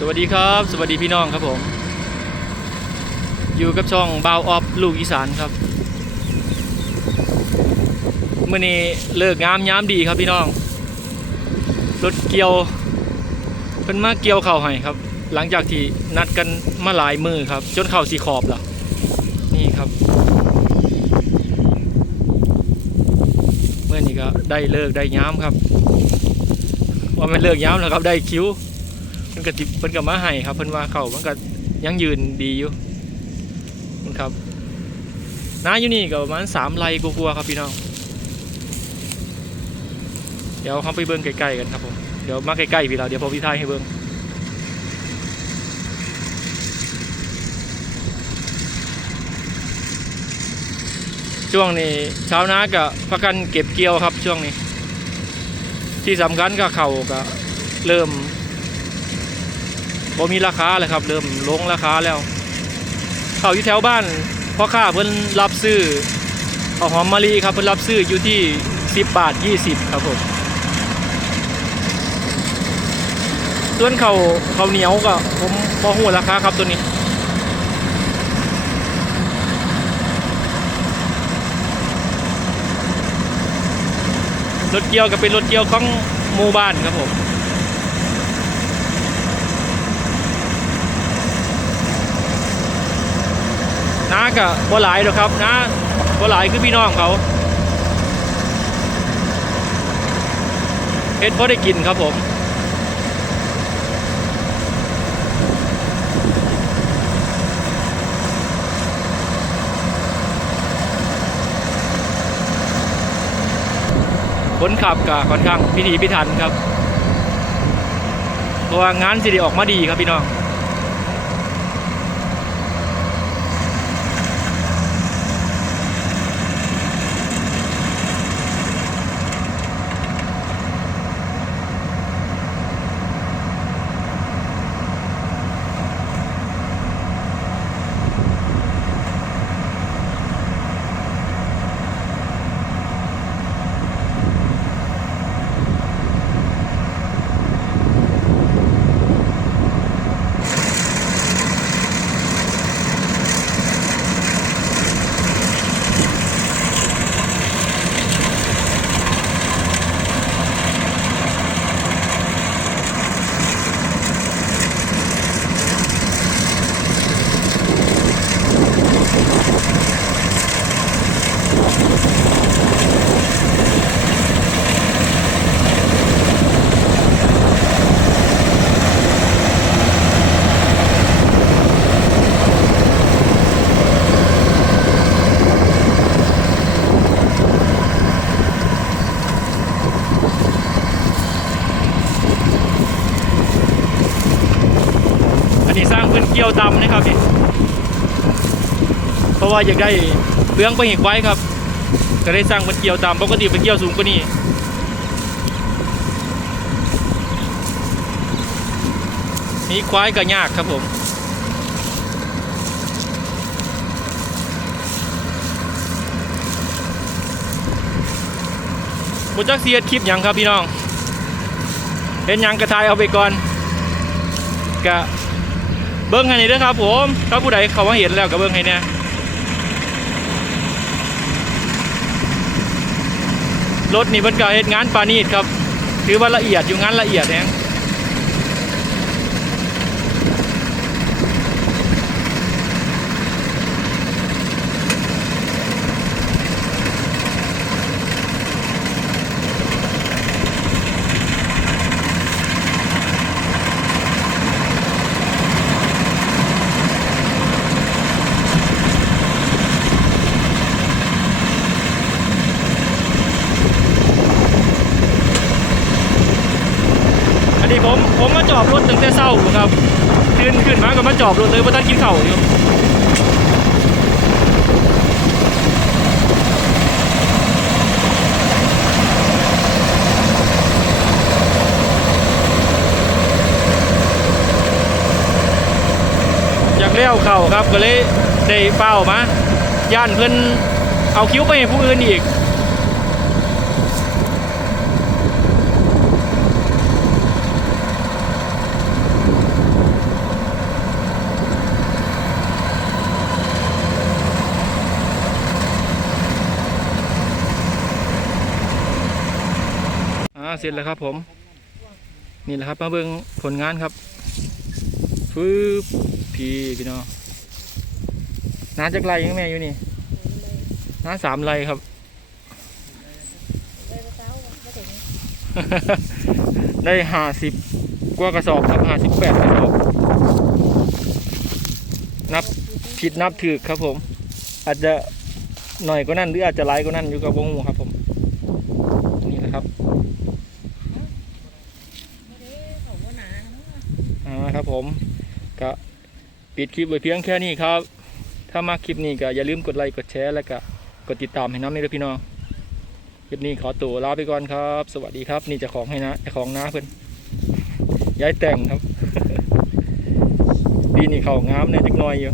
สวัสดีครับ สวัสดีพี่น้องครับผม อยู่กับช่องบาวออฟลูกอีสานครับเมื่อนี้เลิกงามย้ำดีครับพี่น้อง รถเกี่ยวเพิ่นมาเกี่ยวเข่าให้ครับ หลังจากที่นัดกันมาหลายมือครับ จนเข่าสีขอบล้วนี่ครับเมื่อนี้ก็ได้เลิกได้ย้ำครับ ว่ามันเลิกย้ำแล้วครับได้คิ้ว พิ่นก็ติเพิ่นก็มาให้ครับเพิ่นว่าเขามันก็ยังยืนดีอยู่คุณครับน้าอยู่นี่ก็ประมาณสามไร่กลัวๆครับพี่น้อง เดี๋ยวเขาไปเบิ้งใกล้ๆกันครับผม เดี๋ยวมาใกล้ๆพี่เราเดี๋ยวผมพี่ทายให้เบิ้งช่วงนี้ชาวนาก็ประกันเก็บเกี่ยวครับช่วงนี้ ที่สำคัญก็เข่าก็เริ่ม บ่มีราคาเลยครับ เริ่มลงราคาแล้วเขาอยู่แถวบ้านพ่อค้าเพิ่นรับซื้อข้าวหอมมะลิครับเพิ่นรับซื้ออยู่ที่ 10 บาท 20 ครับผมส่วนเขาวข้าวเหนียวก็ผมบ่ฮู้ราคาครับตัวนี้รถเกี่ยวก็เป็นรถเกี่ยวของหมู่บ้านครับผม กะบ่หลายหรอกครับน้าบ่หลายคือพี่น้องเขาเฮ็ดพอได้กินครับผมคนขับก็ค่อนข้างพิถีพิถันครับเพราะว่างานสิได้ออกมาดีครับพี่น้อง นี้สร้างพื้นเกี่ยวดำนะครับนี่เพราะว่าอยากได้เบื้องไปเห็กไว้ครับก็ได้สร้างเป็นเกี่ยวดำปกติเป็นเกี่ยวสูงกว่านี้นี่ควายก็ยากครับผมบุจักเสียดคลิปยังครับพี่น้องเห็นยังกระทายเอาไปก่อนกะ เบิ้งให้นี่ด้อครับผมถ้าผู้ใดเขาว่าเห็นแล้วก็เบิ้งให้เนี่ยรถนี่เป็นการเหตุงานปานีดครับ ถือว่าละเอียดอยู่งานละเอียดแฮงอันนี้ ผมผมมาจอบรถตั้งแต่เช้าครับตื่นขึ้นมาก็มาจอบรถเลยเพราะท่านกินข้าวอยู่อยากเลี้ยวเข่าครับก็เลยได้เป้ามาย่านเพิ่อนเอาคิ้วไปให้ผู้อื่นอีกาเสร็จแล้วครับผม นี่แหละครับมาเบิ่งผลงานครับฟืบพี่พี่น้องน้าจากไรยังแม่อยู่นี่น้าสามไรครับได้ห้าสิบกว่ากระสอบครับห้าสิบแปดกระสอบนับผิดนับถือครับผม อาจจะหน่อยก็นั่นหรืออาจจะไลายก็นั่นอยู่กับวงหูครับผม นี่แหละครับ ครับผมก็ปิดคลิปไว้เพียงแค่นี้ครับ ถ้ามาคลิปนี้ก็อย่าลืมกดไลค์กดแชร์แล้วก็กดติดตามให้น้ำนี่ด้วยพี่น้องคลิปนี้ขอตัวลาไปก่อนครับ สวัสดีครับ นี่จะของให้นะจะของน้าเพื่อนย้ายแต่งครับ ดีนี่เขางามในจักหน่อยอยู่